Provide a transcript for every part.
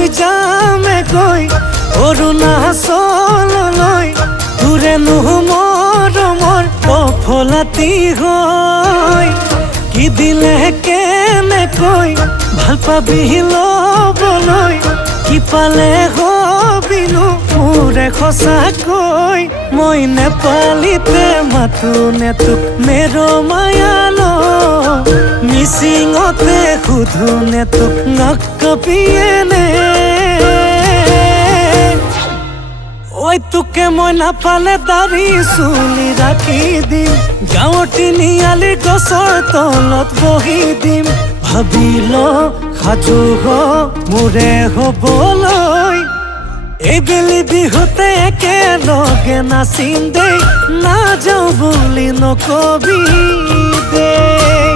লৈ যামে গৈ অৰুণাচললৈ তোৰেনো মৰমৰ সফলাতি হৈ কি দিলে কেনেকৈ ভাল পাবি ল'বলৈ কি পালে হবিনো মোৰে সঁচাকৈ মই নেপালীতে মাতো নে তোক মেৰ মায়ালো মিচিঙতে সুধো নে তোক নকবিয়েনে ঐ তোকে মই নাপালে দাড়ি চুলি ৰাখি দিম গাঁৱৰ তিনিআলিৰ গছৰ তলত বহি দিম ভাবিল সাজু হ মোৰে হবলৈ এইবেলি বিহুতে একেলগে নাচিম দেই নাযাওঁ বুলি নকবি দেই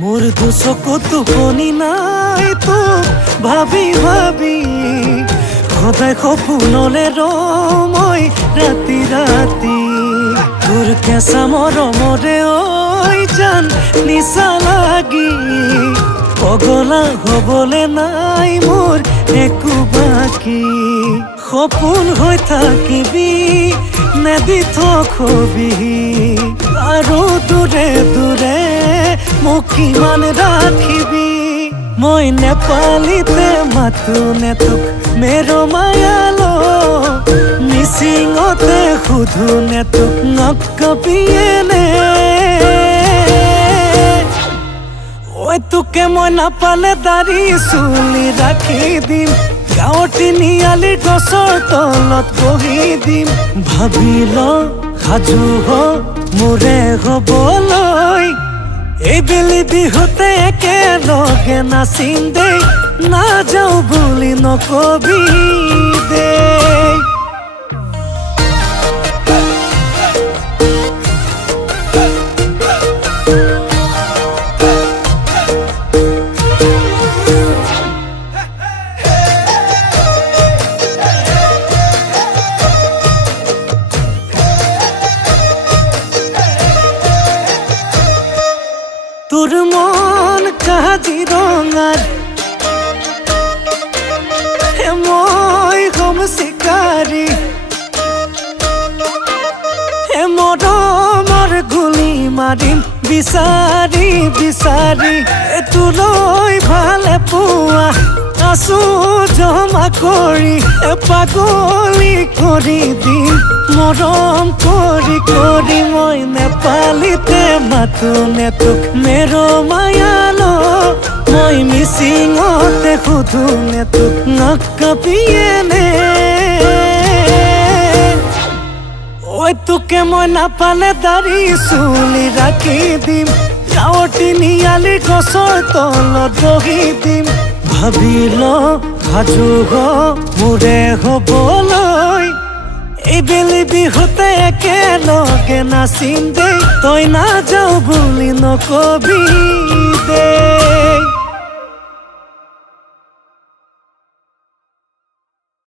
মোর দুচকু টোপনি নাই তো ভাবি ভাবি সদায় সপোনলে ৰমৈ ৰাতি ৰাতি তোৰ কেঁচা মৰমৰে ঐ জান নিচা লাগি পগলা হবলে নাই মোৰ একো বাকী সপোন হৈ থাকিবি নেদি থবি আৰু দূৰে দূৰে মোক কিমান ৰাখিবি মই নেপালীতে মাতো নে তোক মেৰ মায়ালো মিচিঙতে সুধো নে তোক নকবিয়েনে ঐ তোকে মই নাপালে দাড়ি চুলি ৰাখি দিম গাঁৱৰ তিনিআলিৰ গছৰ তলত বহি দিম ভাবিল সাজু হ মোৰে হবলৈ এইবেলি বিহুতে একেলগে নাচিম দেই নাযাওঁ বুলি নকবি দেই তোর মন কাজিৰঙাৰ মই হম চিকাৰী মৰমৰ গুলি মাৰিম বিচাৰি বিচাৰি তোলৈ ভালে পোৱা আছো জমা কৰি পাগলী কৰি দিম মৰম কৰি কৰি মই নেপালীতে মাতো নে তোক মেৰ মায়ালো মই মিচিঙতে সুধো নে তোক নকবিয়েনে ঐ তোকে মই নাপালে দাড়ি চুলি ৰাখি দিম গাঁৱৰ তিনিআলিৰ গছৰ তলত বহি দিম ভাবিল সাজু হ মোৰে হবলৈ এইবেলি বিহুতে একেলগে নাচিম দেই তই নাযাওঁ বুলি নকবি দেই